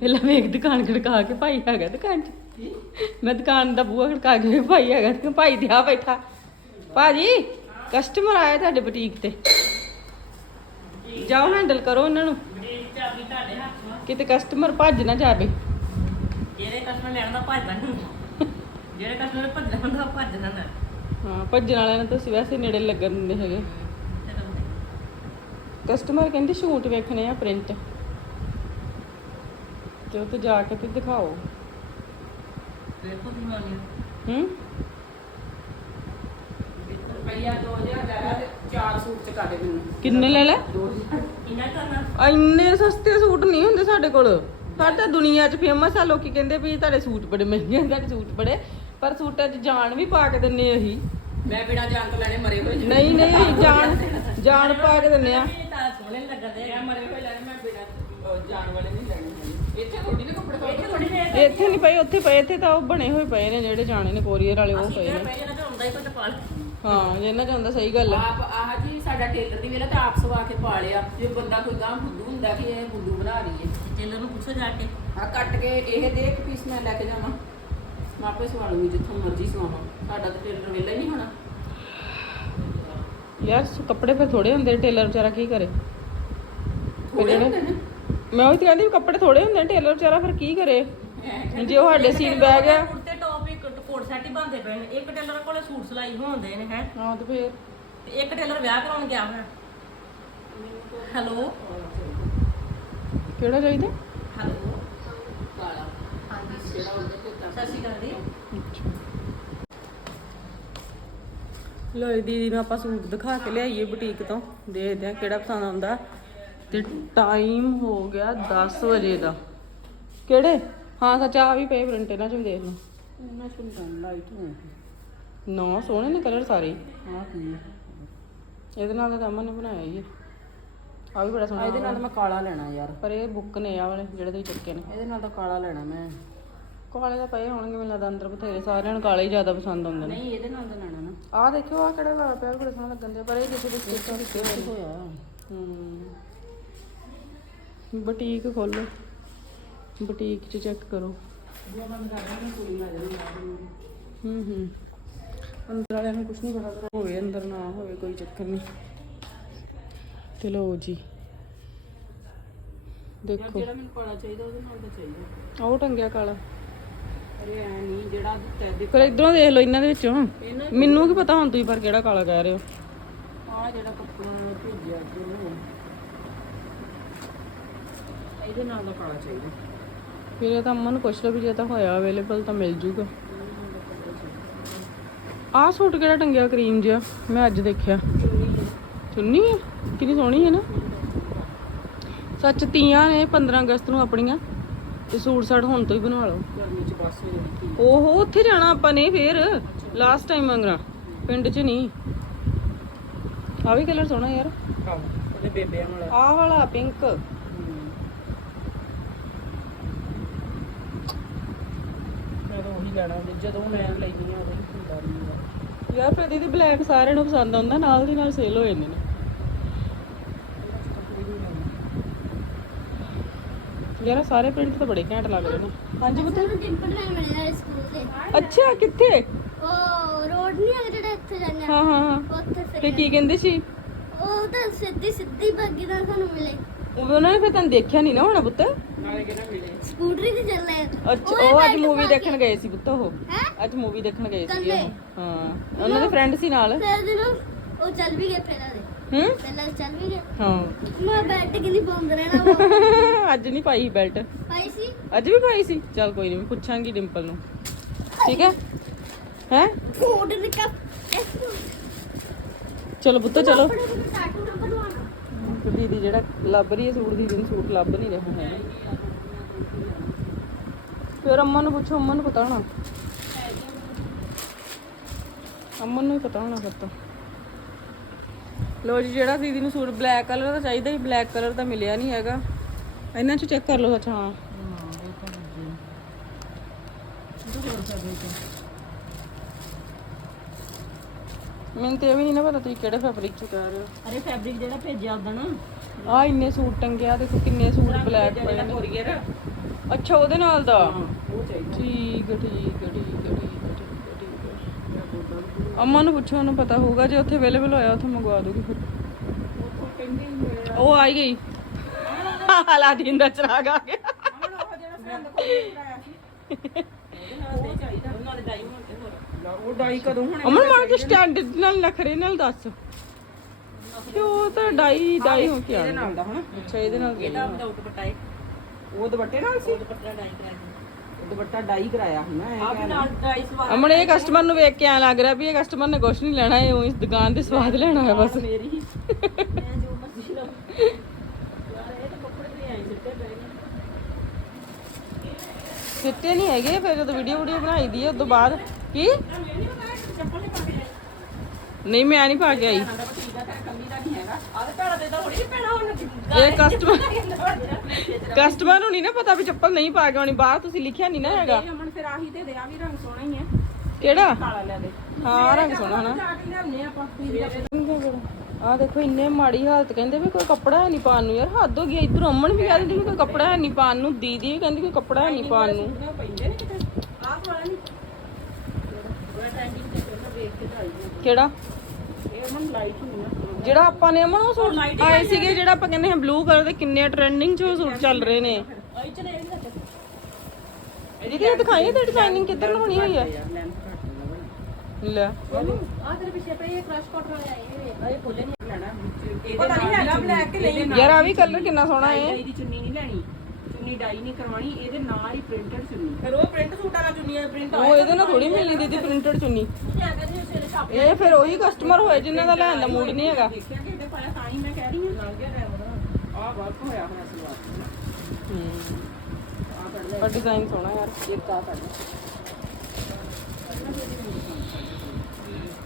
ਪਹਿਲਾਂ ਵੇਖ ਦੁਕਾਨ ਖੜਕਾ ਕੇ ਭਾਈ ਹੈਗਾ ਦੁਕਾਨ 'ਚ। ਮੈਂ ਦੁਕਾਨ ਦਾ ਬੂਹਾ ਖੜਕਾ ਕੇ ਭਾਈ ਹੈਗਾ ਤੇ ਭਾਈ ਤੇ ਆ ਬੈਠਾ। ਭਾਜੀ ਕਸਟਮਰ ਆਇਆ ਤੁਹਾਡੇ ਬੁਟੀਕ ਤੇ। ਜਾਓ ਹੈਂਡਲ ਕਰੋ ਉਹਨਾਂ ਨੂੰ। ਕਿਤੇ ਕਸਟਮਰ ਭੱਜ ਨਾ ਜਾਵੇ। ਜਿਹੜੇ ਕਸਟਮਰ ਲੈਣ ਦਾ ਭੱਜਦਾ ਨਹੀਂ ਜਿਹੜੇ ਕਸਟਮਰ ਭੱਜਦਾ ਹੁੰਦਾ ਉਹ ਭੱਜਦਾ ਨਾ। ਹਾਂ ਭੱਜਣ ਵਾਲਿਆਂ ਨੂੰ ਤੁਸੀਂ ਵੈਸੇ ਨੇੜੇ ਨੀ ਲੱਗਣ ਦਿੰਦੇ ਹੈਗੇ। ਕਸਟਮਰ ਕਹਿੰਦੇ ਸ਼ੂਟ ਵੇਖਣੇ ਆ ਪ੍ਰਿੰਟ ਤੇ ਉੱਥੇ ਜਾ ਕੇ ਤੇ ਦਿਖਾਓ। ਦੇਖੋ ਕੀ ਮਾਨੀ ਹੂੰ? ਰੁਪਈਆ 2000 ਲੈ ਲੈ ਤੇ ਚਾਰ ਸੂਟ ਚ ਕੱਢ ਮੈਨੂੰ। ਕਿੰਨੇ ਲੈ ਲੈ? 2000 ਇਹਨਾਂ ਕਰਨਾ? ਆ ਇੰਨੇ ਸਸਤੇ ਸੂਟ ਨਹੀਂ ਹੁੰਦੇ ਸਾਡੇ ਕੋਲ। ਸਾਡੇ ਤਾਂ ਦੁਨੀਆ 'ਚ ਫੇਮਸ ਆ ਲੋਕੀ ਕਹਿੰਦੇ ਵੀ ਤੁਹਾਡੇ ਸੂਟ ਬੜੇ ਮਹਿੰਗੇ ਆ ਤੁਹਾਡੇ ਸੂਟ ਬੜੇ। ਪਰ ਸੂਟਾਂ 'ਚ ਜਾਨ ਵੀ ਪਾ ਕੇ ਦਿੰਨੇ ਅਸੀਂ। ਮੈਂ ਬਿਨਾ ਜਾਣ ਤੋਂ ਲੈਣੇ ਮਰੇ ਹੋਏ। ਨਹੀਂ ਨਹੀਂ ਜਾਨ ਜਾਨ ਪਾ ਕੇ ਦਿੰਨੇ ਆ। ਸੋਹਣੇ ਲੱਗਦੇ ਮੈਂ ਮਰੇ ਹੋਏ ਲੈਣੇ ਮੈਂ ਬਿਨਾ ਜਾਣ ਵਾਲੇ ਨਹੀਂ ਇੱਥੇ ਥੋੜੀ ਨਾ ਕੱਪੜੇ ਪਾ ਇੱਥੇ ਥੋੜੀ ਜਿਹੀ ਇੱਥੇ ਨਹੀਂ ਪਏ ਉੱਥੇ ਪਏ ਇੱਥੇ ਤਾਂ ਉਹ ਬਣੇ ਹੋਏ ਪਏ ਨੇ ਜਿਹੜੇ ਜਾਣੇ ਨੇ ਕੋਰੀਅਰ ਵਾਲੇ ਉਹ ਪਏ ਨੇ। ਪੈ ਜਿਹੜਾ ਹੁੰਦਾ ਹੀ ਕੁਝ ਪਾਲ ਹਾਂ ਜੇ ਇਹਨਾਂ ਚ ਹੁੰਦਾ ਸਹੀ ਗੱਲ ਆ। ਆਪ ਆਹ ਜੀ ਸਾਡਾ ਟੇਲਰ ਦੀ ਵੇਲਾ ਤਾਂ ਆਪ ਸਵਾ ਕੇ ਪਾ ਲਿਆ। ਜੇ ਬੰਦਾ ਕੋਈ ਗਾਂ ਫੁੱਦੂ ਹੁੰਦਾ ਕਿ ਇਹ ਫੁੱਦੂ ਬਣਾ ਰਹੀ ਹੈ। ਟੇਲਰ ਨੂੰ ਪੁੱਛੋ ਜਾ ਕੇ। ਆ ਕੱਟ ਕੇ ਇਹ ਦੇ ਇੱਕ ਪੀਸ ਮੈਂ ਲੈ ਕੇ ਜਾਵਾਂ। ਮੈਂ ਆਪੇ ਸਵਾ ਲੂੰਗੀ ਜਿੱਥੋਂ ਮਰਜ਼ੀ ਸਵਾਵਾਂ। ਸਾਡਾ ਤਾਂ ਟੇਲਰ ਵੇਲਾ ਹੀ ਨਹੀਂ ਹੋਣਾ। ਯਾਰ ਸ- ਕੱਪੜੇ ਫਿਰ ਥੋੜੇ ਹੁੰਦੇ ਟੇਲਰ ਵਿਚਾਰਾ ਕੀ ਕਰੇ? ਥੋੜੇ ਹੁੰਦੇ ਨੇ। ਮੈਂ ਉਹੀ ਤਾਂ ਕਹਿੰਦੀ ਵੀ ਕੱਪੜੇ ਥੋੜੇ ਹੁੰਦੇ ਨੇ ਟੇਲਰ ਵਿਚਾਰਾ ਫਿਰ ਕੀ ਕਰੇ? ਜੇ ਉਹ ਸਾਡੇ ਸੀਨ ਬਹਿ ਗਿਆ। ਕੁੜਤੇ ਟੌਪ ਇੱਕ ਕੋਟ ਸੈਟ ਹੀ ਬੰਦੇ ਪਏ ਨੇ। ਇੱਕ ਟੇਲਰ ਕੋਲੇ ਸੂਟ ਸਿਲਾਈ ਹੁੰਦੇ ਨੇ ਹੈ। ਹਾਂ ਤੇ ਫਿਰ? ਤੇ ਇੱਕ ਟੇਲਰ ਵਿਆਹ ਕਰਾਉਣ ਗਿਆ ਹੋਇਆ। ਹੈਲੋ? ਕਿਹੜਾ ਚਾਹੀਦਾ? ਹੈਲੋ? ਕਾਲਾ ਹਾਂਜੀ ਜਿਹੜਾ ਉਹਦੇ ਤੇ ਤਾਂ ਸਤਿ ਸ਼੍ਰੀ ਅਕਾਲ ਜੀ। ਲੋ ਦੀਦੀ ਨੂੰ ਆਪਾਂ ਸੂਟ ਦਿਖਾ ਕੇ ਲਿਆਈਏ ਬੁਟੀਕ ਤੋਂ। ਦੇਖਦੇ ਆ ਕਿਹੜਾ ਪਸੰਦ ਆਉਂਦਾ। ਤੇ ਟਾਈਮ ਹੋ ਗਿਆ 10 ਵਜੇ ਦਾ। ਕਿਹੜੇ? ਹਾਂ ਸੱਚ ਆ ਵੀ ਪਏ ਪ੍ਰਿੰਟ ਇਹਨਾਂ ਚ ਵੀ ਦੇਖ ਲਓ। ਮੈਂ ਸੁਣ ਲਾਈਟ ਨੂੰ ਨਾ ਸੋਹਣੇ ਨੇ ਕਲਰ ਸਾਰੇ। ਹੀ। ਹਾਂ ਕੀ ਹੈ ਇਹਦੇ ਨਾਲ ਤਾਂ ਅਮਨ ਨੇ ਬਣਾਇਆ ਹੀ ਆ। ਵੀ ਬੜਾ ਸੋਹਣਾ ਇਹਦੇ ਨਾਲ ਮੈਂ ਕਾਲਾ ਲੈਣਾ ਯਾਰ। ਪਰ ਇਹ ਬੁੱਕ ਨੇ ਆ ਵਾਲੇ ਜਿਹੜੇ ਤੁਸੀਂ ਚੱਕੇ ਨੇ। ਇਹਦੇ ਨਾਲ ਤਾਂ ਕਾਲਾ ਲੈਣਾ ਮੈਂ। ਕਾਲੇ ਦਾ ਪਏ ਹੋਣਗੇ ਮੈਨੂੰ ਲੱਗਦਾ ਅੰਦਰ ਬਥੇਰੇ। ਸਾਰਿਆਂ ਨੂੰ ਕਾਲੇ ਹੀ ਜ਼ਿਆਦਾ ਪਸੰਦ ਆਉਂਦੇ ਨੇ। ਨਹੀਂ ਇਹਦੇ ਨਾਲ ਤਾਂ ਲੈਣਾ ਨਾ। ਆਹ ਦੇਖਿਓ ਆਹ ਕਿਹੜਾ ਲਾਲ ਪਿਆ ਬੜਾ ਸੋਹਣਾ ਲੱਗਣ ਦਿਆ। ਪਰ ਇਹ ਕਿਸੇ ਦੇ ਸਟਿਚ ਹੋਇਆ। ਹੂੰ। ਬੁਟੀਕ ਖੋਲੋ। ਬੁਟੀਕ 'ਚ ਚੈੱਕ ਕਰੋ। ਹੂੰ ਹੂੰ। ਅੰਦਰ ਵਾਲਿਆਂ ਨੂੰ ਕੁਝ ਨਹੀਂ ਪਤਾ ਹੋਵੇ ਅੰਦਰ ਨਾ ਹੋਵੇ ਕੋਈ ਚੱਕਰ ਨਹੀਂ ਤੇ ਲਓ ਜੀ। ਦੇਖੋ। ਜਿਹੜਾ ਮੈਨੂੰ ਕਾਲਾ ਚਾਹੀਦਾ ਉਹਦੇ ਨਾਲ ਤਾਂ ਚਾਹੀਦਾ। ਉਹ ਟੰਗਿਆ ਕਾਲਾ। ਅਰੇ ਐ ਨਹੀਂ ਜਿਹੜਾ ਦਿੱਤਾ ਦੇ ਫਿਰ ਇਧਰੋਂ ਦੇਖ ਲਓ ਇਹਨਾਂ ਦੇ ਵਿੱਚੋਂ। ਮੈਨੂੰ ਕੀ ਪਤਾ ਹੁਣ ਤੁਸੀਂ ਪਰ ਕਿਹੜਾ ਕਾਲਾ ਕਹਿ ਰਹੇ ਹੋ। ਆ ਜਿਹੜਾ ਕੱਪੜਾ ਭੇਜਿਆ ਅੱਜ ਉਹਨੂੰ। ਇਹਦੇ ਨਾਲ ਦਾ ਕਾਲਾ ਚਾਹੀਦਾ। ਫਿਰ ਇਹ ਤਾਂ ਅੰਮਾ ਨੂੰ ਪੁੱਛ ਲਓ ਵੀ ਜੇ ਤਾਂ ਹੋਇਆ ਅਵੇਲੇਬਲ ਤਾਂ ਮਿਲ ਜੂਗਾ। ਆਹ ਸੂਟ ਕਿਹੜਾ ਟੰਗਿਆ ਕਰੀਮ ਜਿਹਾ? ਮੈਂ ਅੱਜ ਦੇਖਿਆ। ਚੁੰਨੀ ਹੈ ਕਿੰਨੀ ਸੋਹਣੀ ਹੈ ਨਾ। ਸੱਚ ਤੀਆਂ ਨੇ 15 ਅਗਸਤ ਨੂੰ ਆਪਣੀਆਂ। ਤੇ ਸੂਟ ਸਾਟ ਹੁਣ ਤੋਂ ਹੀ ਬਣਾ ਲਓ। ਗਰਮੀ ਚ ਬਸ ਹੋ ਜਾਂਦੀ ਓਹੋ ਉੱਥੇ ਜਾਣਾ ਆਪਾਂ ਨੇ ਫੇਰ। ਲਾਸਟ ਟਾਈਮ ਮੰਗਣਾ। ਪਿੰਡ 'ਚ ਨਹੀਂ। ਆ ਵੀ ਕਲਰ ਸੋਹਣਾ ਯਾਰ। ਹਾਂ ਉਹਦੇ ਬੇਬਿਆਂ ਨਾਲ ਆਹ ਵਾਲਾ ਪਿੰਕ ਮੈਂ ਤਾਂ ਉਹੀ ਲੈਣਾ ਹੁੰਦੀ ਜਦੋਂ ਮੈਂ ਲੈਂਦੀ ਆ ਉਦੋਂ ਹੀ ਹੁੰਦਾ ਨਹੀਂ ਯਾਰ ਫਿਰ ਦੀਦੀ ਬਲੈਕ ਸਾਰਿਆਂ ਨੂੰ ਪਸੰਦ ਆਉਂਦਾ ਨਾਲ ਦੀ ਨਾਲ ਸੇਲ ਹੋ ਜਾਂਦੇ ਨੇ। ਯਾਰ ਸਾਰੇ ਪ੍ਰਿੰਟ ਤਾਂ ਬੜੇ ਘੈਂਟ ਲੱਗ ਰਹੇ ਨੇ। ਹਾਂਜੀ ਪੁੱਤ। ਸਾਨੂੰ ਟਿੰਪਲ ਨਾਲ ਮਿਲਿਆ ਸਕੂਲ ਤੇ ਅੱਛਾ ਕਿੱਥੇ? ਉਹ ਰੋਡ ਨਹੀਂ ਹੈ ਜਿਹੜਾ ਇੱਥੇ ਜਾਂਦੇ ਆ ਹਾਂ ਹਾਂ ਹਾਂ। ਉੱਥੇ ਤੇ ਫਿਰ ਕੀ ਕਹਿੰਦੇ ਸੀ? ਉਹ ਤਾਂ ਸਿੱਧੀ ਸਿੱਧੀ ਬੱਗੀ ਨਾਲ ਸਾਨੂੰ ਮਿਲੇ। ਉਹਨਾਂ ਨੇ ਫਿਰ ਤੁਹਾਨੂੰ ਦੇਖਿਆ ਨਹੀਂ ਨਾ ਹੋਣਾ ਪੁੱਤ? ਸਕੂਟਰੀ ਤੇ ਚੱਲੇ। ਅੱਛਾ ਉਹ ਅੱਜ ਮੂਵੀ ਦੇਖਣ ਗਏ। ਸੀ ਪੁੱਤ ਉਹ। ਅੱਜ ਮੂਵੀ ਦੇਖਣ ਗਏ ਸੀ? ਉਹ। ਹਾਂ ਉਹਨਾਂ ਦੇ ਫਰੈਂਡ ਸੀ ਨਾਲ। ਫਿਰ ਦਿਨ ਉਹ ਚੱਲ ਵੀ ਗਏ ਪਹਿਲਾਂ ਦੇ ਹੂੰ? ਪਹਿਲਾਂ ਚੱਲ ਵੀ ਗਏ। ਹਾਂ। ਮੈਂ ਬੈਠ ਕੇ ਨਹੀਂ ਪਾਉਂਦ ਰਹਿਣਾ ਉਹ ਅੱਜ ਨਹੀਂ ਪਾਈ ਬੈਲਟ ਪਾਈ ਸੀ? ਅੱਜ ਵੀ ਪਾਈ ਸੀ। ਚੱਲ ਕੋਈ ਨਹੀਂ ਪੁੱਛਾਂਗੀ ਡਿੰਪਲ ਨੂੰ। ਠੀਕ ਹੈ? ਹੈ? ਕੋਡ ਨਿਕਾ ਚਲੋ ਪੁੱਤ ਚਲੋ। ਟੈਟੂ ਨਾ ਤੇ ਦੀਦੀ ਜਿਹੜਾ ਲੱਭ ਰਹੀ ਹੈ ਸੂਟ ਦੀਦੀ ਨੂੰ ਸੂਟ ਲੱਭ ਨਹੀਂ ਰਿਹਾ ਹੈ ਫਿਰ ਅੰਮਾ ਨੂੰ ਪੁੱਛੋ ਅੰਮਾ ਨੂੰ ਪਤਾ ਹੋਣਾ। ਅੰਮਾ ਨੂੰ ਪਤਾ ਹੋਣਾ ਫਿਰ ਤਾਂ। ਲੋ ਜੀ, ਜਿਹੜਾ ਦੀਦੀ ਨੂੰ ਸੂਟ ਬਲੈਕ ਕਲਰ ਦਾ ਚਾਹੀਦਾ ਸੀ ਬਲੈਕ ਕਲਰ ਦਾ ਮਿਲਿਆ ਨਹੀਂ ਹੈਗਾ। ਇਹਨਾਂ ਚ ਚੈੱਕ ਕਰ ਲਓ ਅੱਛਾ ਹਾਂ। ਮੈਨੂੰ ਤੇ ਇਹ ਵੀ ਨਹੀਂ ਨਾ ਪਤਾ ਤੁਸੀਂ ਕਿਹੜੇ ਫੈਬਰਿਕ ਚ ਕਹਿ ਰਹੇ ਹੋ। ਅਰੇ ਫੈਬਰਿਕ ਜਿਹੜਾ ਭੇਜਿਆ ਉਦੋਂ ਆ ਇੰਨੇ ਸੂਟ ਟੰਗਿਆ ਦੇਖੋ ਕਿੰਨੇ ਸੂਟ ਬਲੈਕ ਪਏ ਨੇ। ਕੋਰੀਅਰ ਅੱਛਾ ਉਹਦੇ ਨਾਲ ਦਾ? ਹਾਂ ਉਹ ਚਾਹੀਦਾ। ਠੀਕ ਹੈ ਠੀਕ ਹੈ ਠੀਕ ਹੈ ਠੀਕ ਹੈ ਠੀਕ ਹੈ ਠੀਕ ਹੈ ਅੰਮਾ ਨੂੰ ਪੁੱਛੋ ਉਹਨੂੰ ਪਤਾ ਹੋਊਗਾ ਜੇ ਉੱਥੇ ਅਵੇਲੇਬਲ ਹੋਇਆ ਉੱਥੇ ਮੰਗਵਾ ਦੋਗੇ ਫਿਰ। ਉਹ ਕਹਿੰਦੀ ਮੇਰਾ ਉਹ ਆਈ ਗਈ। ਅਲਾਦੀਨ ਦਾ ਚਰਾਗ ਆ ਗਿਆ। ਉਹ ਜਿਹੜਾ ਫਰੈਂਡ ਕੋਲ ਕਰਾਇਆ ਸੀ ਉਹਦੇ ਨਾਲ ਦੇ ਚਾਹੀਦਾ। ਉਹਨਾਂ ਦੇ ਡਾਈ ਹੋਰ ਉਹ ਡਾਈ ਕਦੋਂ ਹੋਣਾ ਅਮਨ ਮਾਰ ਕੇ ਸਟੈਂਡਰਡ ਨਾਲ ਨਖਰੇ ਨਾਲ ਦੱਸ। ਕਿ ਉਹ ਤਾਂ ਡਾਈ ਡਾਈ ਹੋ ਕੇ ਆ ਇਹਦੇ ਨਾਲ ਦਾ ਹਨਾ? ਅੱਛਾ ਇਹਦੇ ਨਾਲ ਇਹਦਾ ਪਟਾਈ ਉਹ ਦੁਪੱਟੇ ਨਾਲ ਸੀ? ਦੁਪੱਟਾ ਡਾਈ ਕਰਾਇਆ ਉਹ ਦੁਪੱਟਾ ਡਾਈ ਕਰਾਇਆ ਹਨਾ ਇਹ ਆ ਵੀ ਨਾਲ ਡਾਈ ਸਵਾ ਅਮਨ ਇਹ ਕਸਟਮਰ ਨੂੰ ਵੇਖ ਕੇ ਐ ਲੱਗ ਰਿਹਾ ਵੀ ਇਹ ਕਸਟਮਰ ਨੇ ਕੁਝ ਨਹੀਂ ਲੈਣਾ ਇਹ ਇਸ ਦੁਕਾਨ ਦੇ ਸਵਾਦ ਲੈਣਾ ਹੈ ਬਸ। ਮੇਰੀ। ਮੈਂ ਜੋ ਮਰਜ਼ੀ ਲਵਾਂ ਯਾਰ ਇਹ ਤਾਂ ਕੱਪੜੇ ਤੇ ਆਈ ਸਿੱਟੇ ਨੇ। ਸਿੱਟੇ ਨਹੀਂ ਹੈਗੇ ਫਿਰ ਜਦੋਂ ਵੀਡੀਓ ਵੀਡੀਓ ਬਣਾਈ ਦੀ ਹੈ ਬਾਅਦ ਕੀ? ਨਹੀਂ ਮੈਂ ਨਹੀਂ ਪਾ ਕੇ ਆਈ। ਪੈਣਾ ਇਹ ਕਸਟਮਰ ਕਸਟਮਰ ਨੂੰ ਨਹੀਂ ਨਾ ਪਤਾ ਵੀ ਚੱਪਲ ਨਹੀਂ ਪਾ ਕੇ ਆਉਣੀ ਬਾਹਰ ਤੁਸੀਂ ਲਿਖਿਆ ਨਹੀਂ ਨਾ ਹੈਗਾ। ਇਹ ਅਮਨ ਫਿਰ ਆਹੀ ਦੇ ਦੇ ਆ ਵੀ ਰੰਗ ਸੋਹਣਾ ਹੀ ਹੈ। ਕਿਹੜਾ? ਕਾਲਾ ਲੈ ਦੇ। ਹਾਂ ਰੰਗ ਸੋਹਣਾ ਨਾ ਆ ਦੇਖੋ ਇੰਨੇ ਮਾੜੀ ਹਾਲਤ ਕਹਿੰਦੇ ਵੀ ਕੋਈ ਕੱਪੜਾ ਹੈ ਨਹੀਂ ਪਾਉਣ ਨੂੰ। ਯਾਰ ਹੱਦ ਹੋ ਗਈ ਇਧਰ ਅਮਨ ਵੀ ਕਹਿੰਦੀ ਵੀ ਕੋਈ ਕੱਪੜਾ ਹੈ ਨਹੀਂ ਪਾਉਣ ਨੂੰ ਦੀਦੀ ਵੀ ਕਹਿੰਦੀ ਕੋਈ ਕੱਪੜਾ ਹੈ ਨਹੀਂ ਪਾਉਣ ਨੂੰ ਉਹ ਪੈਂਦੇ ਨੇ ਕਿਤੇ ਆਹ ਵਾਲਾ ਨਹੀਂ ਬੜਾ ਟ੍ਰੈਂਡਿੰਗ ਤੇ ਚੱਲਦਾ ਵੇਖ ਕੇ ਤਾਂ ਆਈ ਹਾਂ। ਕਿਹੜਾ? ਹੀ ਜਿਹੜਾ ਆਪਾਂ ਨੇ ਅਮਨ ਉਹ ਸੂਟ ਆਏ ਸੀਗੇ ਜਿਹੜਾ ਆਪਾਂ ਕਹਿੰਦੇ ਹਾਂ ਬਲੂ ਕਲਰ ਦੇ ਕਿੰਨੇ ਟ੍ਰੈਂਡਿੰਗ ਚ ਉਹ ਸੂਟ ਚੱਲ ਰਹੇ ਨੇ। ਇਹਦੇ ਦੀਦੀ ਇਹ ਦਿਖਾਈ ਤੇ ਡਿਜ਼ਾਈਨਿੰਗ ਕਿੱਧਰ ਨੂੰ ਬਣੀ ਹੋਈ ਹੈ ਲੈ। ਆਹ ਤੇਰੇ ਪਿੱਛੇ ਪਈ ਇਹ ਕ੍ਰਸ਼ ਕਾਟਰ ਵਾਲਾ ਇਹ ਇਹ ਖੋਲੇ ਨਹੀਂ ਲੈਣਾ ਇਹਦੇ ਪਤਾ ਨਹੀਂ ਹੈਗਾ ਹੀ ਬਲੈਕ ਕਿ ਇਹਦੇ ਨਹੀਂ। ਨਾਲ ਯਾਰ ਆ ਵੀ ਕਲਰ ਕਿੰਨਾ ਸੋਹਣਾ ਹੈ ਡਾਈ ਦੀ ਚੁੰਨੀ ਨਹੀਂ ਲੈਣੀ। ਚੁੰਨੀ ਡਾਈ ਨਹੀਂ ਕਰਵਾਣੀ ਇਹਦੇ ਨਾਲ ਹੀ ਪ੍ਰਿੰਟਡ ਚੁੰਨੀ। ਫਿਰ ਉਹ ਪ੍ਰਿੰਟ ਸੂਟਾਂ ਨਾਲ ਚੁੰਨੀਆਂ ਪ੍ਰਿੰਟ ਉਹ ਇਹਦੇ ਨਾਲ ਥੋੜੀ ਮਿਲਣੀ ਦੀਦੀ ਪ੍ਰਿੰਟਡ ਚੁੰਨੀ। ਇਹ ਫਿਰ ਉਹੀ ਕਸਟਮਰ ਹੋਏ ਜਿਨ੍ਹਾਂ ਦਾ ਲੈਣ ਦਾ ਮੂਡ ਨਹੀਂ ਹੈਗਾ। ਦੇਖਿਆ ਕਿ ਇਹਦੇ ਪਾਇਆ ਤਾਂ ਹੀ ਮੈਂ ਕਹਿ ਰਹੀ ਹਾਂ। ਲੱਗ ਗਿਆ ਉਹਦਾ ਆਹ ਵਰਕ ਹੋਇਆ ਹੋਇਆ ਸਲਵਾਰ ਹੂੰ। ਆਹ ਕੱਢ ਲੈ ਪਰ ਡਿਜ਼ਾਈਨ ਸੋਹਣਾ ਯਾਰ। ਇੱਕ ਆ ਕੱਢ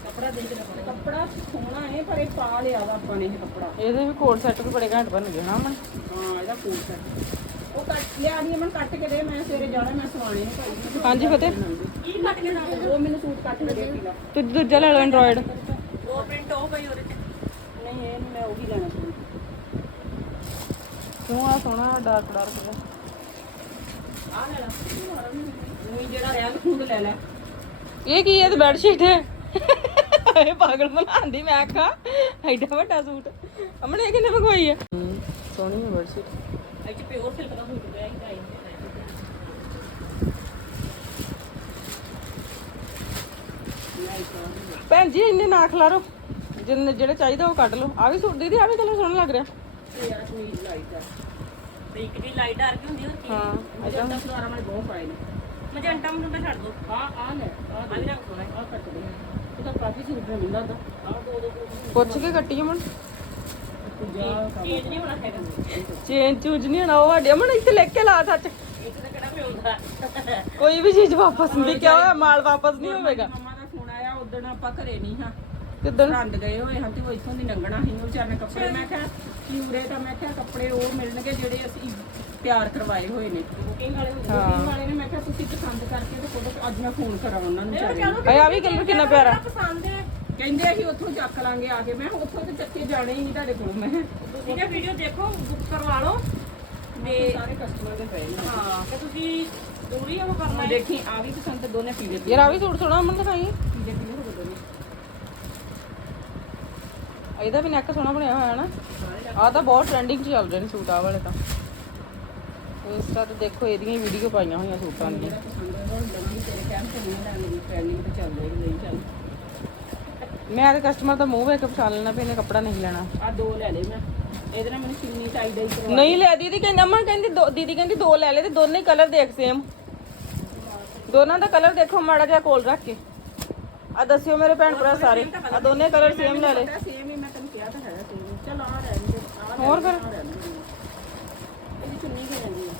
ਕੱਪੜਾ ਦੇਖ ਲੈ ਕੱਪੜਾ ਸੋਹਣਾ ਹੈ ਪਰ ਇਹ ਪਾ ਲਿਆ ਵਾ ਆਪਾਂ ਨੇ ਇਹ ਕੱਪੜਾ। ਇਹਦੇ ਵੀ ਕੋਟ ਸੈੱਟ ਵੀ ਬੜੇ ਘੈਂਟ ਬਣ ਗਏ ਹਾਂ ਅਮਨ। ਹਾਂ ਇਹਦਾ ਕੋਟ ਹੈ ਉਹ ਕੱਟ ਲਿਆ ਦੀ ਮੈਂ ਕੱਟ ਕੇ ਦੇ ਮੈਂ ਸਵੇਰੇ ਜਾਣਾ ਮੈਂ ਸਵਾਣੇ ਨੇ ਭਾਈ। ਹਾਂਜੀ ਫਤਿਹ। ਕੀ ਕੱਟ ਕੇ ਨਾਲ ਉਹ ਮੈਨੂੰ ਸੂਟ ਕੱਟ ਕੇ ਦੇ ਪੀਲਾ ਤੇ ਦੂਜਾ ਲੈ ਲਓ ਐਂਡਰੋਇਡ ਉਹ ਪ੍ਰਿੰਟ ਉਹ ਪਈ ਉਹਦੇ ਤੇ ਨਹੀਂ ਇਹ ਨੀ, ਮੈਂ ਉਹ ਵੀ ਲੈਣਾ ਸੂਟ ਕਿਉਂ ਆ ਸੋਹਣਾ ਡਾਰਕ ਡਾਰਕ ਜਿਹਾ? ਆ ਲੈ ਲਾ। ਨਹੀਂ ਜਿਹੜਾ ਰਹਿ ਖੂੰਡ ਲੈ ਲੈ। ਇਹ ਕੀ ਹੈ ਤਾਂ ਬੈੱਡ ਸ਼ੀਟ ਹੈ। ਇਹ ਪਾਗਲ ਬਣਾਉਂਦੀ ਮੈਂ ਆਖਾਂ। ਐਡਾ ਵੱਡਾ ਸੂਟ। ਅਮਨ ਇਹ ਕਿੰਨੇ ਮੰਗਵਾਈ ਹੈ ਸੋਹਣੀ ਹੈ ਬੈੱਡ ਸ਼ੀਟ ਇਹ ਚ ਪਿਓਰ ਸਿਲਕ ਦਾ ਸੂਟ ਪਿਆ ਹੀ ਡਾਈ ਭੈਣ ਜੀ ਇੰਨੇ ਨਾ ਖਲਾਰੋ। ਜਿੰਨੇ ਜਿਹੜੇ ਚਾਹੀਦਾ ਉਹ ਕੱਢ ਲਓ। ਆ ਵੀ ਸੂਟ ਦੀਦੀ ਆ ਵੀ ਕਲਰ ਸੋਹਣਾ ਲੱਗ ਰਿਹਾ। ਯਾਰ ਕਮੀਜ਼ ਲਾਈਟ ਆ। ਤੇ ਇੱਕ ਦੀ ਲਾਈਟ ਡਾਰਕ ਹੁੰਦੀ ਹੁੰਦੀ ਹਾਂ ਮਜੰਟਾ ਸਲਵਾਰਾਂ ਵਾਲੇ ਬਹੁਤ ਪਾਏ ਨੇ। ਮਜੰਟਾ ਮੈਨੂੰ ਤਾਂ ਛੱਡ ਦੋ। ਆ ਆ ਲੈ ਆ ਵੀ ਰੰਗ ਸੋਹਣਾ ਹੈ ਆ ਕੱਟ ਦੇ। ਇਹ ਤਾਂ ਕਾਫੀ ਸੂਟ ਨੇ ਮਿਲਦਾ ਤਾਂ ਆਹ ਦੋ ਦੋ ਪੁੱਛ ਕੇ ਕੱਟੀ ਚੇਂਜ ਨਹੀਂ ਹੋਣਾ ਹੈਗਾ ਚੇਂਜ ਚੂਜ ਨਹੀਂ ਹੋਣਾ ਉਹ ਸਾਡੇ ਅਮਨ ਇੱਥੇ ਲਿਖ ਕੇ ਲਾ ਸੱਚ। ਇੱਕ ਤਾਂ ਕਿਹੜਾ ਮਿਲਦਾ ਕੋਈ ਵੀ ਚੀਜ਼ ਵਾਪਸ ਨਹੀਂ ਕਿਹਾ ਹੋਇਆ ਮਾਲ ਵਾਪਸ ਨਹੀਂ ਹੋਵੇਗਾ। ਮਮਾ ਦਾ ਫੋਨ ਆਇਆ ਉਦੋਂ ਆਪਾਂ ਘਰੇ ਨਹੀਂ ਹਾਂ। ਕਿੱਦਣ? ਰੰਦ ਗਏ ਹੋਏ ਹਾਂ ਤੇ ਉਹ ਇੱਥੋਂ ਦੀ ਲੰਘਣਾ ਸੀ ਉਹ ਵਿਚਾਰੇ ਕੱਪੜੇ ਮੈਂ ਕਿਹਾ ਕਿ ਉਰੇ ਤਾਂ ਮੈਂ ਕਿਹਾ ਕੱਪੜੇ ਉਹ ਮਿਲਣਗੇ ਜਿਹੜੇ ਅਸੀਂ ਤਿਆਰ ਕਰਵਾਏ ਹੋਏ ਨੇ। ਬੁਕਿੰਗ ਵਾਲੇ ਹੁੰਦੇ ਬੁਕਿੰਗ ਵਾਲੇ ਨੇ ਮੈਂ ਕਿਹਾ ਤੁਸੀਂ ਪਸੰਦ ਕਰਕੇ ਤੇ ਫੋਟੋ ਅੱਜ ਮੈਂ ਫੋਨ ਕਰਾਂ ਉਹਨਾਂ ਨੂੰ ਵਿਚਾਰੇ ਨੂੰ। ਅਏ ਆ ਵੀ ਕਲਰ ਕਿੰਨਾ ਪਿਆਰਾ। ਪਸੰਦ ਹੈ। ਕਹਿੰਦੇ ਅਸੀਂ ਉੱਥੋਂ ਚੱਕ ਲਾਂਗੇ ਆ ਕੇ। ਮੈਂ ਕਿਹਾ ਉੱਥੋਂ ਤੇ ਚੱਕੇ ਜਾਣੇ ਹੀ ਨਹੀਂ ਤੁਹਾਡੇ ਕੋਲ ਮੈਂ। ਤੁਸੀਂ ਇਹ ਵੀਡੀਓ ਦੇਖੋ ਬੁੱਕ ਕਰਵਾ ਲਓ। ਤੇ ਸਾਰੇ ਕਸਟਮਰ ਦੇ ਪਏ ਨੇ। ਹਾਂ ਤੇ ਤੁਸੀਂ ਦੂਰੀ ਉਹ ਕਰਨਾ ਹੈ। ਦੇਖੀ ਆ ਵੀ ਪਸੰਦ ਦੋਨੇ ਪੀਲੇ ਯਾਰ ਆ ਵੀ ਸੂਟ ਸੋਹਣਾ ਅਮਨ ਦਿਖਾਈ। ਪੀਲੇ ਪੀਲੇ ਹੋ ਗਏ ਦੋਨੇ ਇਹਦਾ ਵੀ ਨੈਕ ਸੋਹਣਾ ਬਣਿਆ ਹੋਇਆ ਨਾ। ਆ ਤਾਂ ਬਹੁਤ ਟ੍ਰੈਂਡਿੰਗ 'ਚ ਚੱਲ ਰਹੇ ਨੇ ਸੂਟ ਆ ਵਾਲੇ ਤਾਂ। ਇੰਸਟਾ ਤੇ ਦੇਖੋ ਇਹਦੀਆਂ ਹੀ ਵੀਡੀਓ ਪਾਈਆਂ ਹੋਈਆਂ ਸੂਟਾਂ ਦੀਆਂ ਪਸੰਦ ਹੈ ਉਹ ਤੇਰੇ ਕਹਿਣ ਤੇ ਨਹੀਂ ਲੈਣੀ ਟ੍ਰੈਂਡਿੰਗ ਤੇ ਚੱਲ ਰਹੀ ਨਹੀਂ ਚੱਲ। ਮੈਂ ਤੇ ਕਸਟਮਰ ਦਾ ਮੂੰਹ ਵੇਖ ਕੇ ਪਛਾਣ ਲੈਣਾ ਵੀ ਇਹਨੇ ਕੱਪੜਾ ਨਹੀਂ ਲੈਣਾ। ਆ ਦੋ ਲੈ ਲਏ ਮੈਂ। ਇਹਦੇ ਨਾਲ ਮੈਨੂੰ ਚੁੰਨੀ ਟਾਈ ਡਾਈ ਕਰਵਾ ਨਹੀਂ ਲੈ ਦੀਦੀ ਕਹਿੰਦੀ ਅਮਨ ਕਹਿੰਦੀ ਦੋ ਦੀਦੀ ਕਹਿੰਦੀ ਦੋ ਲੈ ਲੈ ਤੇ ਦੋਨੇ ਕਲਰ ਦੇਖ ਸੇਮ ਦੋਨਾਂ ਦਾ ਕਲਰ ਦੇਖੋ ਮਾੜਾ ਜਿਹਾ ਕੋਲ ਰੱਖ ਕੇ। ਆ ਦੱਸਿਓ ਮੇਰੇ ਭੈਣ ਭਰਾ ਸਾਰੇ। ਆ ਦੋਨੇ ਕਲਰ ਸੇਮ ਲੈ ਲੈ ਸੇਮ ਹੀ ਮੈਂ ਤੈਨੂੰ ਕਿਹਾ ਤਾਂ ਹੈਗਾ ਸੇਮ ਚਲ ਆ ਰਹਿਣ ਦੇ ਆ ਹੋਰ ਦੇ। ਇਹਦੀ ਚੁੰਨੀ ਕੀ ਜਾਂਦੀ ਹੈ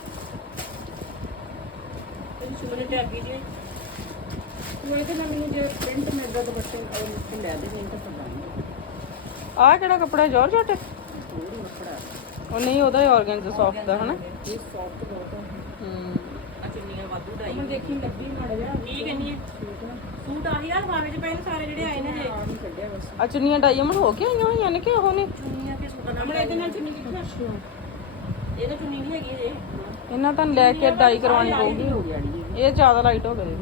ਸ਼ੁਰੂ ਤੇ ਅੱਗੇ ਜੀ ਤੂੰ ਇਹਦੇ ਨਾਲ ਮੈਨੂੰ ਜੇ ਪ੍ਰਿੰਟ ਉਹ ਲੈ ਦੇ ਨਹੀਂ ਤਾਂ ਪੜਾਂਗੇ ਆ ਕਿਹੜਾ ਕੱਪੜਾ ਜਾਰਜਟ ਉਹ ਨਹੀਂ ਉਹਦਾ ਹੀ ਆਰਗੈਂਜ਼ਾ ਸੌਫਟ ਦਾ ਹਨਾ? ਇਹ ਸੌਫਟ ਬਹੁਤ ਹੈ ਹੂੰ। ਆ ਚੁੰਨੀਆਂ ਵਾਧੂ ਡਾਈ ਮੈਂ ਦੇਖੀ ਲੱਗੀ ਮਾੜਾ ਜਿਹਾ। ਕੀ ਕਹਿੰਦੀ ਹੈ ਸੂਟ ਆਹੀ ਆ ਬਾਵੇਂ ਚ ਨੇ ਸਾਰੇ ਜਿਹੜੇ ਆਏ ਨੇ ਜੇ। ਆ ਨਹੀਂ ਕੱਢਿਆ ਬਸ। ਆ ਚੁੰਨੀਆਂ ਡਾਇਮੰਡ ਹੋ ਕੇ ਆਈਆਂ ਹੋਈਆਂ ਨੇ ਕਿ ਉਹ ਨੇ ਚੁੰਨੀਆਂ ਕੇ ਸੂਟਾਂ ਨਾਲ ਆਪਣੇ ਇਹਦੇ ਨਾਲ ਚੁੰਨੀ ਕਿੱਥੇ ਇਹ ਤਾਂ ਚੁੰਨੀ ਨਹੀਂ ਹੈਗੀ ਜੇ ਇਹਨਾਂ ਤਾਂ ਲੈ ਕੇ ਡਾਈ ਕਰਵਾਉਣੀ ਪਊਗੀ। ਇਹ ਜ਼ਿਆਦਾ ਲਾਈਟ ਹੋ ਗਈ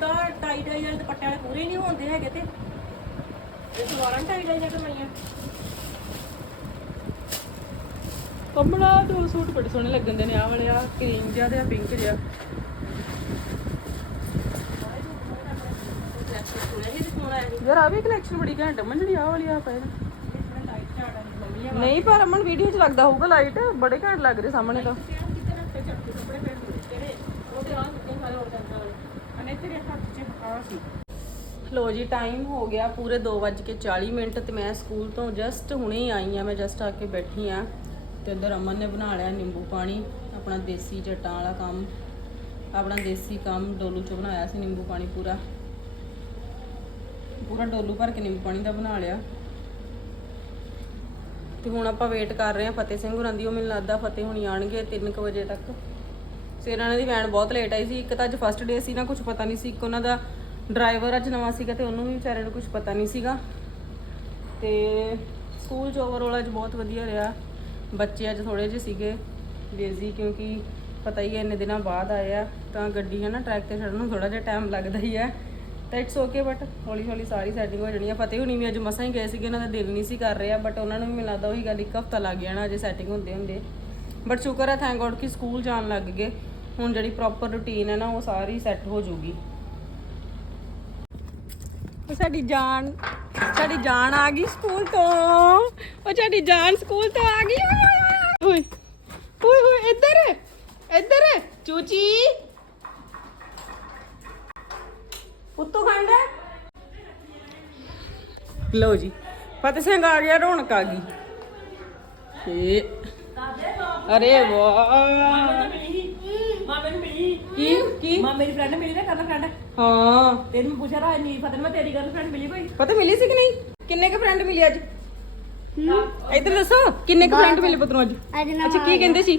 ਸੂਟਾਂ ਟਾਈ ਡਾਈ ਵਾਲੇ ਦੁਪੱਟੇ ਵਾਲੇ ਪੂਰੇ ਨਹੀਂ ਹੁੰਦੇ ਹੈਗੇ ਤੇ। ਇਹ ਸਵਾਰਾਂ ਟਾਈ ਡਾਈ ਜਾਂ ਕਮਾਈਆਂ ਕੰਬਲਾ ਦੋ ਸੂਟ ਬੜੇ ਸੋਹਣੇ ਲੱਗਣ ਨੇ ਆਹ ਵਾਲੇ ਆ ਕਰੀਮ ਜਿਹਾ ਤੇ ਆ ਪਿੰਕ ਜਿਹਾ। ਯਾਰ ਆ ਵੀ ਕਲੈਕਸ਼ਨ ਬੜੀ ਘੈਂਟ ਅਮਨ ਜਿਹੜੀ ਆਹ ਵਾਲੀ ਆ ਪਏ। ਨਹੀਂ ਪਰ ਅਮਨ ਵੀਡੀਓ 'ਚ ਲੱਗਦਾ ਹੋਊਗਾ ਲਾਈਟ ਬੜੇ ਘੈਂਟ ਲੱਗ ਰਹੇ ਸਾਹਮਣੇ ਤਾਂ ਅਨੇ ਤੇਰੇ ਹੱਥ 'ਚ ਆ ਸੀ ਲੋ ਜੀ ਟਾਈਮ ਹੋ ਗਿਆ ਪੂਰੇ 2:40 ਮਿੰਟ ਤੇ ਮੈਂ ਸਕੂਲ ਤੋਂ ਜਸਟ ਹੁਣੇ ਹੀ ਆਈ ਆ ਮੈਂ ਜਸਟ ਆ ਕੇ ਬੈਠੀ ਆ ਤੇ ਉਧਰ ਅਮਨ ਨੇ ਬਣਾ ਲਿਆ ਨਿੰਬੂ ਪਾਣੀ, ਆਪਣਾ ਦੇਸੀ ਜੱਟਾਂ ਵਾਲਾ ਕੰਮ, ਆਪਣਾ ਦੇਸੀ ਕੰਮ ਡੋਲੂ ਚ ਬਣਾਇਆ ਸੀ ਨਿੰਬੂ ਪਾਣੀ ਪੂਰਾ। ਪੂਰਾ ਡੋਲੂ ਭਰ ਕੇ ਨਿੰਬੂ ਪਾਣੀ ਦਾ ਬਣਾ ਲਿਆ। ਤੇ ਹੁਣ ਆਪਾਂ ਵੇਟ ਕਰ ਰਹੇ ਆ ਫਤਿਹ ਸਿੰਘ ਹੁਰਾਂ ਦੀ, ਉਹ ਮੈਨੂੰ ਲੱਗਦਾ ਫਤਿਹ ਹੁਣੀ ਆਣਗੇ 3:00 ਵਜੇ ਤੱਕ। ਸਵੇਰ ਇਹਨਾਂ ਦੀ ਵੈਨ ਬਹੁਤ ਲੇਟ ਆਈ ਸੀ, ਇੱਕ ਤਾਂ ਅੱਜ ਫਸਟ ਡੇ ਸੀ ਨਾ ਕੁਝ ਪਤਾ ਨਹੀਂ ਸੀ, ਇੱਕ ਉਹਨਾਂ ਦਾ ਡਰਾਈਵਰ ਅੱਜ ਨਵਾਂ ਸੀਗਾ ਤੇ ਉਹਨੂੰ ਵੀ ਵਿਚਾਰੇ ਨੂੰ ਕੁਝ ਪਤਾ ਨਹੀਂ ਸੀਗਾ। ਤੇ ਸਕੂਲ ਚ ਓਵਰਆਲ ਅੱਜ ਬਹੁਤ ਵਧੀਆ ਰਿਹਾ। ਬੱਚੇ ਅੱਜ ਥੋੜੇ ਜਿਹੇ ਸੀਗੇ ਬੀਜ਼ੀ ਕਿਉਂਕਿ ਪਤਾ ਹੀ ਹੈ ਇੰਨੇ ਦਿਨਾਂ ਬਾਅਦ ਆਏ ਆ, ਤਾਂ ਗੱਡੀ ਹੈ ਨਾ ਟਰੈਕ ਤੇ ਛੱਡਣ ਨੂੰ ਥੋੜਾ ਜਿਹਾ ਟਾਈਮ ਲੱਗਦਾ ਹੀ ਹੈ। ਤਾਂ ਇਟਸ ਓਕੇ ਬਟ ਹੌਲੀ ਹੌਲੀ ਸਾਰੀ ਸੈਟਿੰਗ ਹੋ ਜਾਣੀ ਆ। ਫਤਿਹ ਹੁਣੀ ਵੀ ਅੱਜ ਮਸਾਂ ਹੀ ਗਏ ਸੀਗੇ, ਇਹਨਾਂ ਦਾ ਦਿਲ ਨਹੀਂ ਸੀ ਕਰ ਰਿਹਾ ਬਟ ਉਹਨਾਂ ਨੂੰ ਵੀ ਮੈਨੂੰ ਲੱਗਦਾ ਉਹੀ ਗੱਲ, ਇੱਕ ਹਫਤਾ ਲੱਗ ਜਾਣਾ ਅਜੇ ਸੈਟਿੰਗ ਹੁੰਦੇ ਹੁੰਦੇ। ਬਟ ਸ਼ੁਕਰ ਹੈ ਥੈਂਕ ਗੋਡ ਕਿ ਸਕੂਲ ਜਾਣ ਲੱਗ ਗਏ। ਹੁਣ ਜਿਹੜੀ ਪ੍ਰੋਪਰ ਰੁਟੀਨ ਹੈ ਨਾ, ਉਹ ਸਾਰੀ ਸੈੱਟ ਹੋ ਜੂਗੀ ਉਹ ਸਾਡੀ ਜਾਨ ਸਾਡੀ ਜਾਨ ਆ ਗਈ ਸਕੂਲ ਤੋਂ। ਉਹ ਸਾਡੀ ਜਾਨ ਸਕੂਲ ਤੋਂ ਆ ਗਈ। ਓਏ ਓਏ ਓਏ ਇੱਧਰ ਇੱਧਰ। ਚੂਚੀ। ਉੱਤੋਂ ਖੰਡ ਲਓ ਜੀ ਫਤਿਹ ਸਿੰਘ ਆ ਗਿਆ ਰੌਣਕ ਆ ਗਈ। ਏ ਅਰੇ ਵਾਹ। ਮਾਮੇ ਨੂੰ ਮਿਲੀ ਕੀ? ਕੀ? ਮਾਂ ਮੇਰੀ ਫਰੈਂਡ ਮਿਲੀ ਨਾ ਕਰਨਾ ਫਰੈਂਡ ਹਾਂ। ਤੈਨੂੰ ਪੁੱਛਿਆ ਰਾਜ ਨਹੀਂ ਪਤਾ ਮੈਂ ਤੇਰੀ ਗਰਲਫ੍ਰੈਂਡ ਮਿਲੀ ਭਾਈ ਪਤਾ ਮਿਲੀ ਸੀ ਕਿ ਨਹੀਂ? ਕਿੰਨੇ ਕ ਫਰੈਂਡ ਮਿਲੇ ਅੱਜ? ਇੱਧਰ ਦੱਸੋ ਕਿੰਨੇ ਕ ਫਰੈਂਡ ਮਿਲੇ ਪਤਰੋਂ ਅੱਜ? ਅੱਜ ਨਾ ਅੱਛਾ ਕੀ ਕਹਿੰਦੇ ਸੀ?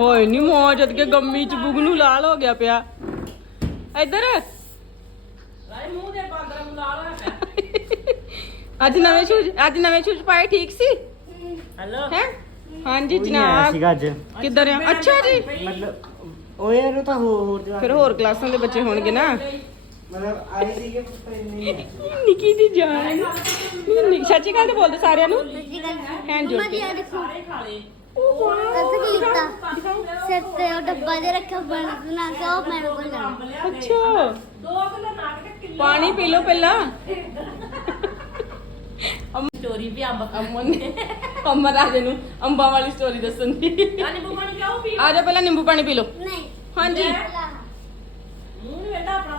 ਹੋਏ ਨਹੀਂ ਮੌਂ ਜਦ ਕੇ ਗੰਮੀ ਚ ਬੁਗ ਨੂੰ ਲਾਲ ਹੋ ਗਿਆ ਪਿਆ। ਇੱਧਰ। ਰਾਜ ਮੂੰਹ ਦੇ ਬਾਂਦਰਾ ਨੂੰ ਲਾਲ ਹੋਇਆ ਪਿਆ। ਅੱਜ ਨਵੇਂ ਸ਼ੂਜ਼ ਅੱਜ ਨਵੇਂ ਸ਼ੂਜ਼ ਪਾਏ ਠੀਕ ਸੀ? ਹੈਲੋ ਹੈ? ਹਾਂਜੀ ਜਨਾਬ। ਸੀਗਾ ਅੱਜ। ਕਿੱਧਰ ਆ? ਅੱਛਾ ਜੀ। ਮਤਲਬ ਉਹ ਯਾਰ ਉਹ ਤਾਂ ਹੋਰ ਹੋਰ ਜਗ੍ਹਾ ਫਿਰ ਹੋਰ ਕਲਾਸਾਂ ਦੇ ਬੱਚੇ ਹੋਣਗੇ ਨਾ। ਮਤਲਬ ਆਏ ਸੀਗੇ ਪਰ ਇੰਨੇ ਨਹੀਂ ਆਏ। ਨਿੱਕੀ ਦੀ ਜਾਨ। ਨਿੱਕੀ ਸੱਚੀ ਗੱਲ ਤੇ ਬੋਲਦੇ ਸਾਰਿਆਂ ਨੂੰ। ਹੈਂਡ ਜੋੜ ਮੰਮਾ ਕੇ ਜੀ ਆ ਦੇਖੋ। ਖਾ ਲੇ ਅਸੀਂ ਕੀ ਕੀਤਾ? ਸਿਰ ਤੇ ਉਹ ਡੱਬਾ ਦੇ ਰੱਖਿਆ ਬਣ ਬਣਾ ਕੇ ਉਹ ਮੇਰੇ ਕੋਲ ਜਾਣਾ ਅੱਛਾ। ਦੋ ਕਿਲੋ ਨਾਕ ਕੇ ਕਿਲੋ ਪਾਣੀ ਪੀ ਲਓ ਪਹਿਲਾਂ। ਚੋਰੀ ਵੀ ਅੰਬ ਅਮਨ ਨੇ ਅਮਨ ਰਾਜੇ ਨੂੰ ਅੰਬਾਂ ਵਾਲੀ ਸਟੋਰੀ ਦੱਸਣ ਦੀ। ਨਾਨੀ ਬੁਮਾ ਨੇ ਕਿਹਾ ਉਹ ਪੀ ਆ ਜਾ ਪਹਿਲਾਂ ਨਿੰਬੂ ਪਾਣੀ ਪੀ ਲਓ। ਨਹੀਂ। ਹਾਂਜੀ। ਮੂੰਹ ਨੂੰ ਵੇਂਦਾ ਆਪਣਾ।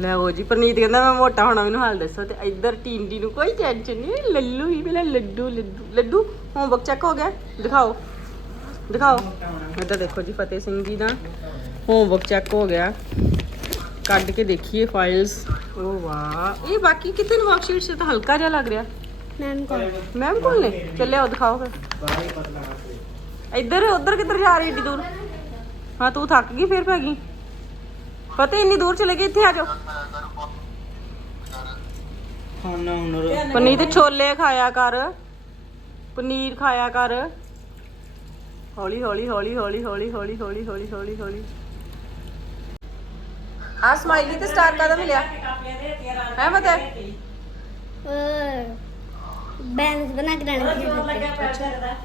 ਲੈ ਉਹ ਜੀ ਪ੍ਰਨੀਤ ਕਹਿੰਦਾ ਮੈਂ ਮੋਟਾ ਹੋਣਾ ਮੈਨੂੰ ਹਾਲ ਦੱਸੋ। ਤੇ ਇੱਧਰ ਟੀਂਡੀ ਨੂੰ ਕੋਈ ਟੈਨਸ਼ਨ ਨਹੀਂ ਲੱਲੂ ਹੀ ਪਹਿਲਾਂ ਲੱਡੂ ਲੱਡੂ ਲੱਡੂ। ਹੋਮਵਰਕ ਚੈੱਕ ਹੋ ਗਿਆ? ਦਿਖਾਓ। ਦਿਖਾਓ। ਇੱਧਰ ਦੇਖੋ ਜੀ ਫਤਿਹ ਸਿੰਘ ਜੀ ਦਾ ਹੋਮਵਰਕ ਚੈੱਕ ਹੋ ਗਿਆ। ਕੱਢ ਕੇ ਦੇਖੀਏ ਫਾਈਲਸ ਓ ਵਾਹ ਇਹ ਬਾਕੀ ਕਿਤੇ ਨੂੰ ਵਰਕਸ਼ੀਟ ਸੇ ਤਾਂ ਹਲਕਾ ਜਿਹਾ ਲੱਗ ਰਿਹਾ ਮੈਮ ਕੋਲ ਮੈਮ ਕੋਲ ਨੇ ਚੱਲਿਆ ਉਹ ਦਿਖਾਓ ਫਿਰ ਬਾਹਰ ਹੀ ਪਤਲਾ ਕਰ ਇੱਧਰ ਉੱਧਰ ਕਿੱਧਰ ਜਾ ਰਹੀ ਏਡੀ ਦੂਰ ਹਾਂ ਤੂੰ ਥੱਕ ਗਈ ਫਿਰ ਪੈ ਗਈ ਫਤਿਹ ਇੰਨੀ ਦੂਰ ਚਲੇ ਗਈ ਇੱਥੇ ਆ ਜਾਓ ਖਾਣਾ ਹੁਨਰ ਪਨੀਰ ਤੇ ਛੋਲੇ ਖਾਇਆ ਕਰ ਪਨੀਰ ਖਾਇਆ ਕਰ ਹੌਲੀ ਹੌਲੀ ਹੌਲੀ ਹੌਲੀ ਹੌਲੀ ਹੌਲੀ ਹੌਲੀ ਹੌਲੀ ਹੌਲੀ ਹੌਲੀ ਆ ਸਮਾਈਲੀ ਤੇ ਸਟਾਰ ਕਾਦਾ ਮਿਲਿਆ? ਹੈ ਪਤਾ? ਬੈਲੈਂਸ ਬਣਾ ਕੇ ਰਹਿਣਾ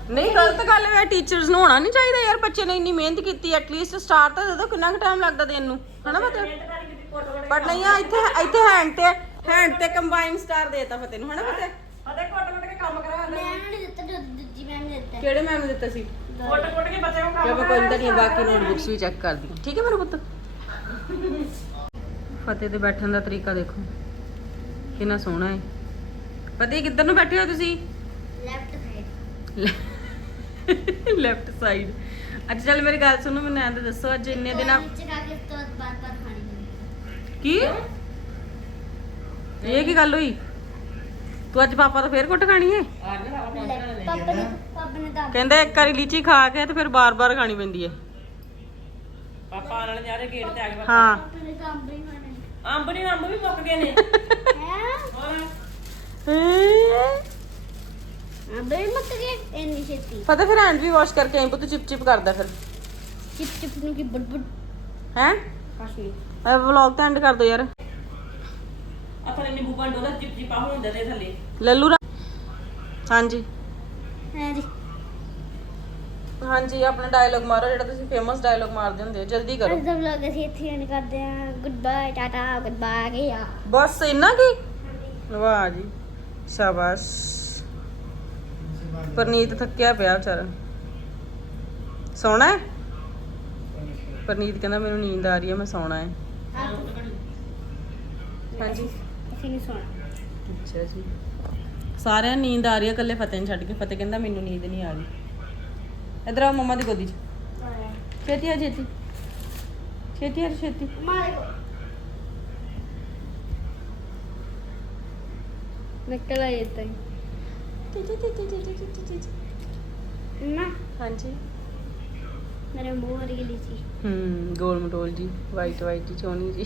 ਨਹੀਂ ਗਲਤ ਗੱਲ ਹੈ ਟੀਚਰਸ ਨੂੰ ਹੋਣਾ ਨਹੀਂ ਚਾਹੀਦਾ ਯਾਰ ਬੱਚੇ ਨੇ ਇੰਨੀ ਮਿਹਨਤ ਕੀਤੀ ਐਟਲੀਸਟ ਸਟਾਰ ਤਾਂ ਦੇ ਦੋ ਕਿੰਨਾ ਕੁ ਟਾਈਮ ਲੱਗਦਾ ਦੇਣ ਨੂੰ? ਹਨਾ ਪਤਾ? ਬਟ ਨਹੀਂ ਆ ਇੱਥੇ ਇੱਥੇ ਹੈਂਡ ਤੇ ਹੈਂਡ ਤੇ ਕੰਬਾਈਨ ਸਟਾਰ ਦੇਤਾ ਫਤਿਹ ਨੂੰ ਹਨਾ ਪਤਾ? ਫਤੇ ਕੋਟ ਕੋਟ ਕੇ ਕੰਮ ਕਰਾ ਮੈਂ ਨਹੀਂ ਦਿੱਤਾ ਜੋ ਦੂਜੀ ਮੈਮ ਨੇ ਦਿੱਤਾ। ਕਿਹੜੇ ਮੈਮ ਨੇ ਦਿੱਤਾ ਸੀ? ਕੋਟ ਕੋਟ ਕੇ ਬੱਚੇ ਨੂੰ ਕਿ ਆਪਾਂ ਕੋਈ ਨਹੀਂ ਬਾਕੀ ਨੋਟਬੁੱਕਸ ਵੀ ਚੈੱਕ ਕਰਦੀ। ਠੀਕ ਹੈ ਮੇਰੇ ਪੁੱਤ ਫਤਿਹ ਦੇ ਬੈਠਣ ਦਾ ਤਰੀਕਾ ਦੇਖੋ। ਕਿੰਨਾ ਸੋਹਣਾ ਹੈ ਫਤਿਹ ਕਿੱਧਰ ਨੂੰ ਬੈਠੇ ਹੋ ਤੁਸੀਂ? ਲੈਫਟ ਸਾਈਡ ਲੈਫਟ ਸਾਈਡ ਅੱਛਾ ਚੱਲ ਮੇਰੀ ਗੱਲ ਸੁਣੋ ਮੈਨੂੰ ਐਂ ਤਾਂ ਦੱਸੋ ਅੱਜ ਇੰਨੇ ਦਿਨਾਂ ਵਿੱਚ ਕਾ ਕੇ ਤੋਂ ਬਾਰ ਬਾਰ ਖਾਣੀ ਕੀ? ਇਹ ਕੀ ਗੱਲ ਹੋਈ? ਤੂੰ ਅੱਜ ਪਾਪਾ ਤੋਂ ਫੇਰ ਕੁੱਟ ਖਾਣੀ ਹੈ ਕਹਿੰਦੇ ਇੱਕ ਵਾਰੀ ਲੀਚੀ ਖਾ ਕੇ ਤੇ ਫਿਰ ਬਾਰ-ਬਾਰ ਖਾਣੀ ਪੈਂਦੀ ਹੈ ਪਾਪਾ ਨਾਲ ਨਿਆਰੇ ਗੇਟ ਤੇ ਆ ਗਏ ਹਾਂ। ਅੰਬ ਹੀ ਨਹੀਂ ਅੰਬ ਵੀ ਮੁੱਕ ਗਏ ਨੇ। ਹੈ? ਹੋਰ ਅਬੇ ਮੱਕ ਗਏ ਇੰਨੀ ਛੇਤੀ। ਫਤਿਹ ਫਿਰ ਹੈਂਡ ਵੀ ਵਾਸ਼ ਕਰਕੇ ਆਈ ਪੁੱਤ ਚਿਪ ਚਿਪ ਕਰਦਾ ਫਿਰ। ਚਿਪ ਚਿਪ ਨੂੰ ਕੀ ਬੁੱਡ ਬੁੱਡ ਹੈ? ਕਾਸ਼ੀ ਵਲੌਗ ਤਾਂ ਐਂਡ ਕਰ ਦੋ ਯਾਰ। ਆ ਥੱਲੇ ਨਿੰਬੂ ਪਾਣੀ ਉਹਦਾ ਚਿਪ ਚਿਪਾ ਹੁੰਦਾ ਤੇ ਥੱਲੇ। ਲੱਲੂ ਰਾ ਹਾਂਜੀ। ਹੈ ਜੀ ਹਾਂਜੀ ਆਪਣਾ ਡਾਇਲੌਗ ਮਾਰੋ ਜਿਹੜਾ ਤੁਸੀਂ ਫੇਮਸ ਡਾਇਲੌਗ ਮਾਰਦੇ ਹੁੰਦੇ ਹੋ ਜਲਦੀ ਕਰੋ। ਅੱਜ ਦਾ ਵਲੌਗ ਅਸੀਂ ਇੱਥੇ ਐਂਡ ਕਰਦੇ ਹਾਂ। Good bye Tata good bye ਗਿਆ ਬਸ ਇੰਨਾ ਕੀ? ਵਾਹ ਜੀ ਸ਼ਾਬਾਸ਼। ਪਰਨੀਤ ਥੱਕਿਆ ਪਿਆ ਵਿਚਾਰਾ। ਸੌਣਾ ਹੈ? ਪਰਨੀਤ ਕਹਿੰਦਾ ਮੈਨੂੰ ਨੀਂਦ ਆ ਰਹੀ ਹੈ ਮੈਂ ਸੌਣਾ ਹੈ। ਹਾਂਜੀ। ਅਸੀਂ ਨਹੀਂ ਸੋਣਾ। ਅੱਛਾ ਜੀ। ਸਾਰਿਆਂ ਨੂੰ ਨੀਂਦ ਆ ਰਹੀ ਹੈ ਇਕੱਲੇ ਫਤਿਹ ਨੂੰ ਛੱਡ ਕੇ। ਫਤਿਹ ਕਹਿੰਦਾ ਮੈਨੂੰ ਨੀਂਦ ਨਹੀਂ ਆ ਰਹੀ। ਇਧਰ ਆ ਮੰਮਾ ਦੀ ਗੋਦੀ 'ਚ। ਛੇਤੀ ਆ ਛੇਤੀ। ਛੇਤੀ ਆ ਛੇਤੀ। ਨਿਕਲ ਆਏ ਤਾਂ ਨਾ ਹਾਂਜੀ। ਮੇਰੇ ਮੂੰਹ ਵਰਗੀ ਲੀਚੀ ਹੂੰ ਗੋਲ ਮਟੋਲ ਜੀ ਵਾਈਟ ਵਾਈਟ ਜੀ ਚੋਣੀ ਜੀ।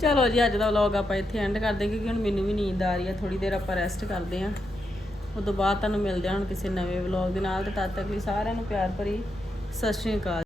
ਚਲੋ ਜੀ ਅੱਜ ਦਾ ਵਲੌਗ ਆਪਾਂ ਇੱਥੇ ਐਂਡ ਕਰਦੇ ਕਿਉਂਕਿ ਹੁਣ ਮੈਨੂੰ ਵੀ ਨੀਂਦ ਆ ਰਹੀ ਹੈ ਥੋੜੀ ਦੇਰ ਆਪਾਂ ਰੈਸਟ ਕਰਦੇ ਆਂ ਉਸ ਤੋਂ ਬਾਅਦ ਤੁਹਾਨੂੰ ਮਿਲਦੇ ਹਾਂ ਹੁਣ ਕਿਸੇ ਨਵੇਂ ਵਲੌਗ ਦੇ ਨਾਲ, ਤੇ ਤਦ ਤੱਕ ਲਈ ਸਾਰਿਆਂ ਨੂੰ ਪਿਆਰ ਭਰੀ ਸਤਿ ਸ਼੍ਰੀ ਅਕਾਲ।